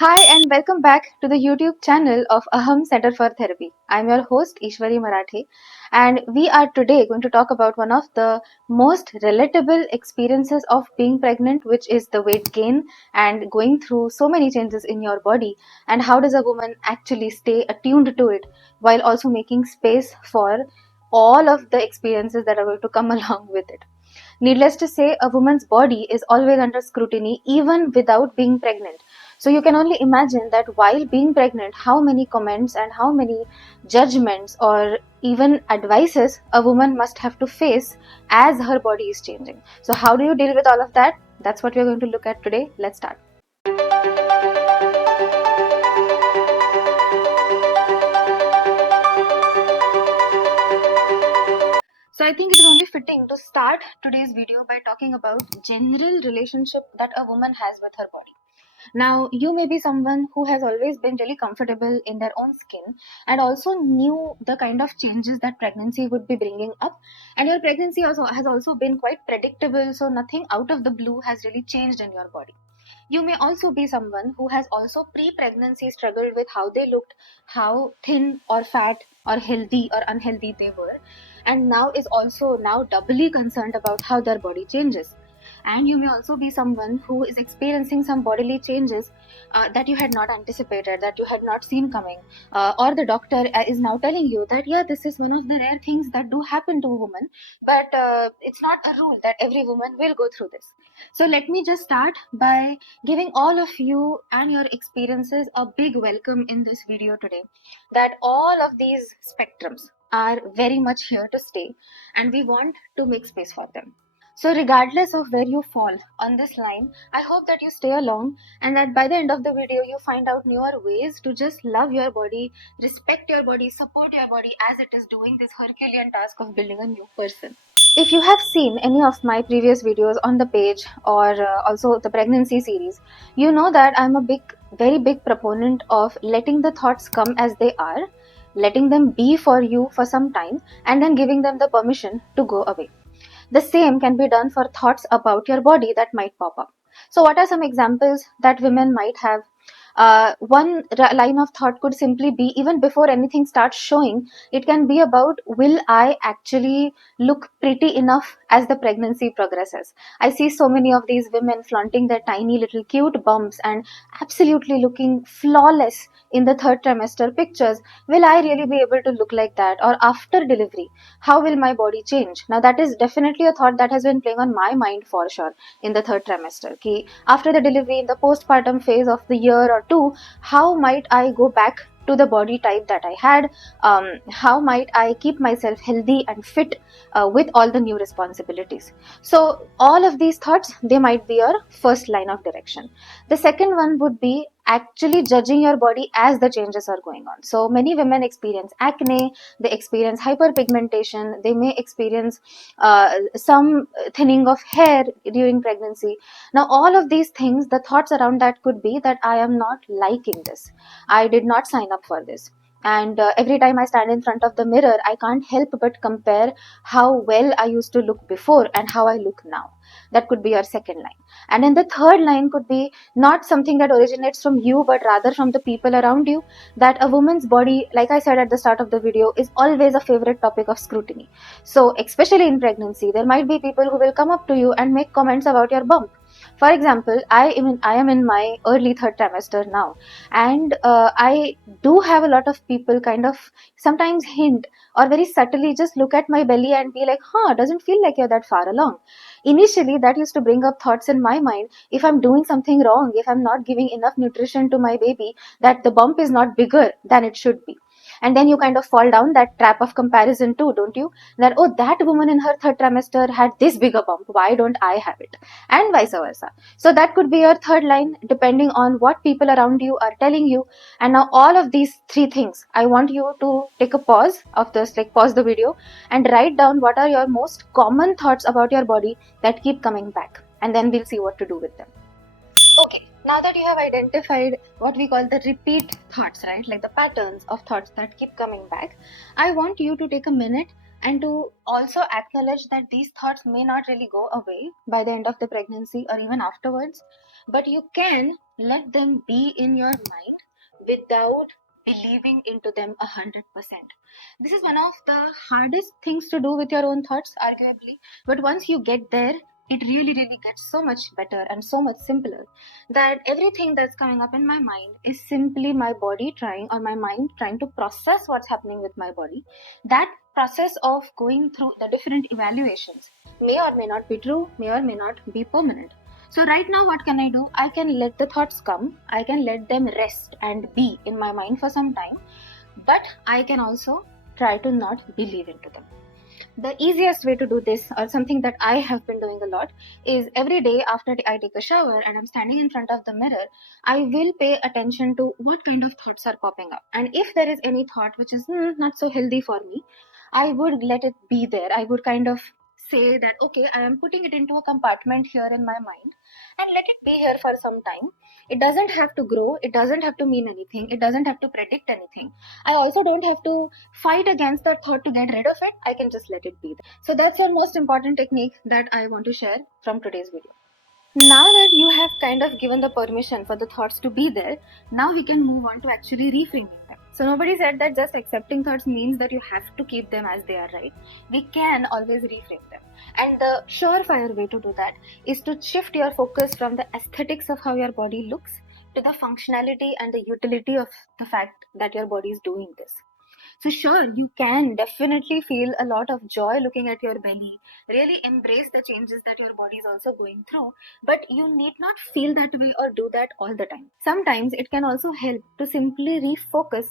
Hi and welcome back to the YouTube channel of Aham Center for Therapy. I'm your host Ishwari Marathe, and we are today going to talk about one of the most relatable experiences of being pregnant, which is the weight gain and going through so many changes in your body, and how does a woman actually stay attuned to it while also making space for all of the experiences that are going to come along with it. Needless to say, a woman's body is always under scrutiny even without being pregnant. So you can only imagine that while being pregnant, how many comments and how many judgments or even advices a woman must have to face as her body is changing. So, how do you deal with all of that? That's what we're going to look at today. Let's start. So I think it is only fitting to start today's video by talking about general relationship that a woman has with her body. Now, you may be someone who has always been really comfortable in their own skin and also knew the kind of changes that pregnancy would be bringing up. And your pregnancy also has also been quite predictable, so nothing out of the blue has really changed in your body. You may also be someone who has also pre-pregnancy struggled with how they looked, how thin or fat or healthy or unhealthy they were, and now is also now doubly concerned about how their body changes. And you may also be someone who is experiencing some bodily changes that you had not anticipated, that you had not seen coming, or the doctor is now telling you that yeah, this is one of the rare things that do happen to a woman, but it's not a rule that every woman will go through this. So let me just start by giving all of you and your experiences a big welcome in this video today, that all of these spectrums are very much here to stay and we want to make space for them. So regardless of where you fall on this line, I hope that you stay along and that by the end of the video you find out newer ways to just love your body, respect your body, support your body as it is doing this Herculean task of building a new person. If you have seen any of my previous videos on the page or also the pregnancy series, you know that I'm a very big proponent of letting the thoughts come as they are, letting them be for you for some time, and then giving them the permission to go away. The same can be done for thoughts about your body that might pop up. So, what are some examples that women might have? One line of thought could simply be, even before anything starts showing, it can be about, will I actually look pretty enough as the pregnancy progresses? I see so many of these women flaunting their tiny little cute bumps and absolutely looking flawless in the third trimester pictures. Will I really be able to look like that? Or after delivery, how will my body change? Now, that is definitely a thought that has been playing on my mind for sure in the third trimester. Ki after the delivery, in the postpartum phase of the year or two, how might I go back to the body type that I had? How might I keep myself healthy and fit with all the new responsibilities? So, all of these thoughts, they might be your first line of direction. The second one would be actually judging your body as the changes are going on. So, many women experience acne, they experience hyperpigmentation, they may experience some thinning of hair during pregnancy. Now, all of these things, the thoughts around that could be that I am not liking this, I did not sign up for this. And every time I stand in front of the mirror, I can't help but compare how well I used to look before and how I look now. That could be your second line. And then the third line could be not something that originates from you, but rather from the people around you, that a woman's body, like I said at the start of the video, is always a favorite topic of scrutiny. So, especially in pregnancy, there might be people who will come up to you and make comments about your bump. For example, I am in my early third trimester now, and I do have a lot of people kind of sometimes hint or very subtly just look at my belly and be like, huh, doesn't feel like you're that far along. Initially, that used to bring up thoughts in my mind, if I'm doing something wrong, if I'm not giving enough nutrition to my baby, that the bump is not bigger than it should be. And then you kind of fall down that trap of comparison too, don't you? That, oh, that woman in her third trimester had this bigger bump, why don't I have it? And vice versa. So that could be your third line, depending on what people around you are telling you. And now all of these three things, I want you to take a pause of this, like pause the video and write down what are your most common thoughts about your body that keep coming back, and then we'll see what to do with them. Okay, now that you have identified what we call the repeat thoughts, right, like the patterns of thoughts that keep coming back, I want you to take a minute and to also acknowledge that these thoughts may not really go away by the end of the pregnancy or even afterwards, but you can let them be in your mind without believing into them 100%. This is one of the hardest things to do with your own thoughts, arguably. But once you get there, it really, really gets so much better and so much simpler, that everything that's coming up in my mind is simply my body trying, or my mind trying to process what's happening with my body. That process of going through the different evaluations may or may not be true, may or may not be permanent. So right now, what can I do? I can let the thoughts come, I can let them rest and be in my mind for some time, but I can also try to not believe into them. The easiest way to do this, or something that I have been doing a lot, is every day after I take a shower and I'm standing in front of the mirror, I will pay attention to what kind of thoughts are popping up. And if there is any thought which is not so healthy for me, I would let it be there. I would kind of say that, okay, I am putting it into a compartment here in my mind and let it be here for some time. It doesn't have to grow, it doesn't have to mean anything, it doesn't have to predict anything. I also don't have to fight against that thought to get rid of it. I can just let it be there. So that's your most important technique that I want to share from today's video. Now that you have kind of given the permission for the thoughts to be there, now we can move on to actually reframing them. So nobody said that just accepting thoughts means that you have to keep them as they are, right? We can always reframe them. And the surefire way to do that is to shift your focus from the aesthetics of how your body looks to the functionality and the utility of the fact that your body is doing this. So sure, you can definitely feel a lot of joy looking at your belly, really embrace the changes that your body is also going through, but you need not feel that way or do that all the time. Sometimes it can also help to simply refocus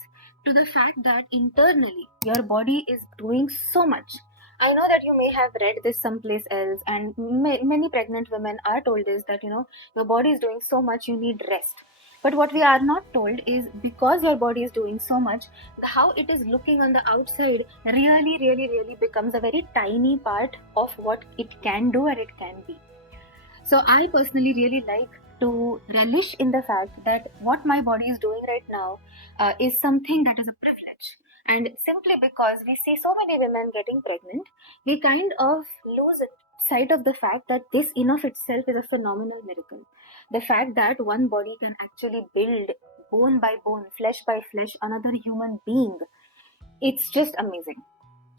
to the fact that internally your body is doing so much. I know that you may have read this someplace else, and many pregnant women are told this, that your body is doing so much, you need rest. But what we are not told is, because your body is doing so much, how it is looking on the outside really, really, really becomes a very tiny part of what it can do and it can be. So I personally really like to relish in the fact that what my body is doing right now is something that is a privilege. And simply because we see so many women getting pregnant, we kind of lose sight of the fact that this in of itself is a phenomenal miracle. The fact that one body can actually build bone by bone, flesh by flesh, another human being, it's just amazing.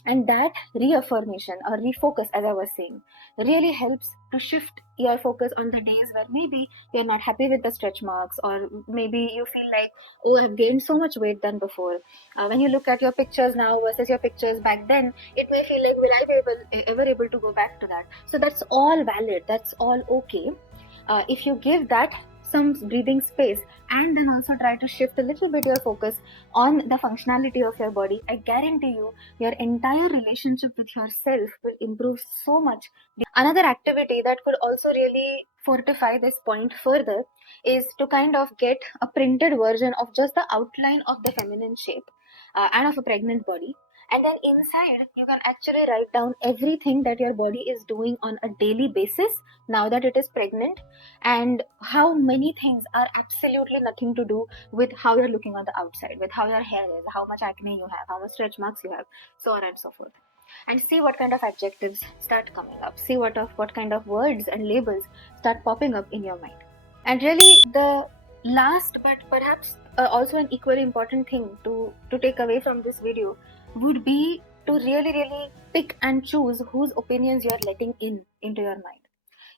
And that reaffirmation or refocus, as I was saying, really helps to shift your focus on the days where maybe you're not happy with the stretch marks, or maybe you feel like, oh, I've gained so much weight than before. When you look at your pictures now versus your pictures back then, it may feel like, will I be ever able to go back to that? So that's all valid, that's all okay. If you give that some breathing space and then also try to shift a little bit your focus on the functionality of your body, I guarantee you your entire relationship with yourself will improve so much. Another activity that could also really fortify this point further is to kind of get a printed version of just the outline of the feminine shape and of a pregnant body. And then inside, you can actually write down everything that your body is doing on a daily basis now that it is pregnant, and how many things are absolutely nothing to do with how you're looking on the outside, with how your hair is, how much acne you have, how much stretch marks you have, so on and so forth. And see what kind of adjectives start coming up. See what kind of words and labels start popping up in your mind. And really, the last but perhaps also an equally important thing to take away from this video would be to really, really pick and choose whose opinions you are letting into your mind.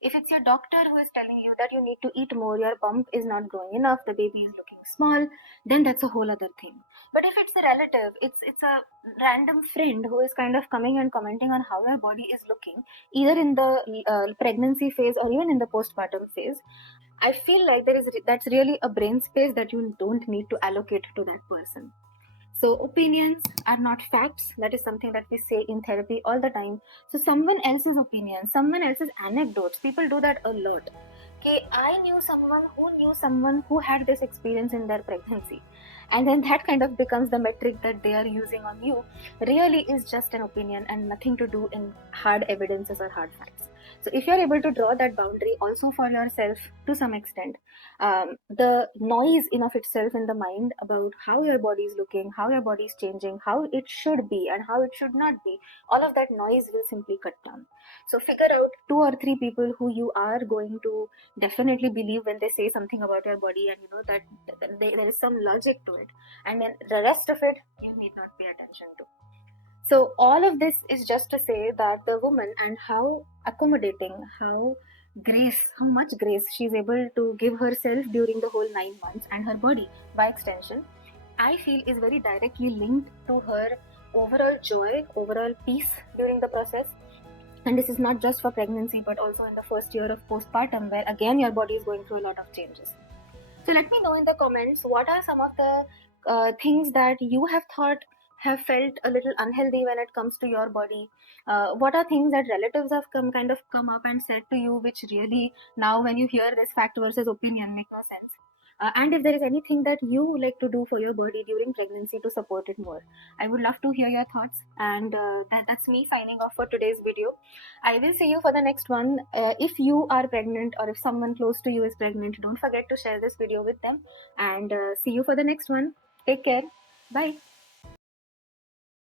If it's your doctor who is telling you that you need to eat more, your pump is not growing enough, the baby is looking small, then that's a whole other thing. But if it's a relative, it's a random friend who is kind of coming and commenting on how your body is looking, either in the pregnancy phase or even in the postpartum phase, I feel like that's really a brain space that you don't need to allocate to that person. So opinions are not facts. That is something that we say in therapy all the time. So someone else's opinion, someone else's anecdotes, people do that a lot. Okay, I knew someone who had this experience in their pregnancy. And then that kind of becomes the metric that they are using on you. Really is just an opinion and nothing to do in hard evidences or hard facts. So if you're able to draw that boundary also for yourself to some extent, the noise in of itself in the mind about how your body is looking, how your body is changing, how it should be and how it should not be, all of that noise will simply cut down. So figure out 2 or 3 people who you are going to definitely believe when they say something about your body, and you know that there is some logic to it, and then the rest of it you need not pay attention to. So all of this is just to say that the woman and how accommodating, how much grace she's able to give herself during the whole 9 months, and her body by extension, I feel is very directly linked to her overall joy, overall peace during the process. And this is not just for pregnancy, but also in the first year of postpartum, where again your body is going through a lot of changes. So let me know in the comments what are some of the things that you have thought have felt a little unhealthy when it comes to your body. What are things that relatives have come up and said to you, which really now when you hear this fact versus opinion make no sense. And if there is anything that you like to do for your body during pregnancy to support it more, I would love to hear your thoughts. And that's me signing off for today's video. I will see you for the next one. If you are pregnant or if someone close to you is pregnant, don't forget to share this video with them. And see you for the next one. Take care. Bye.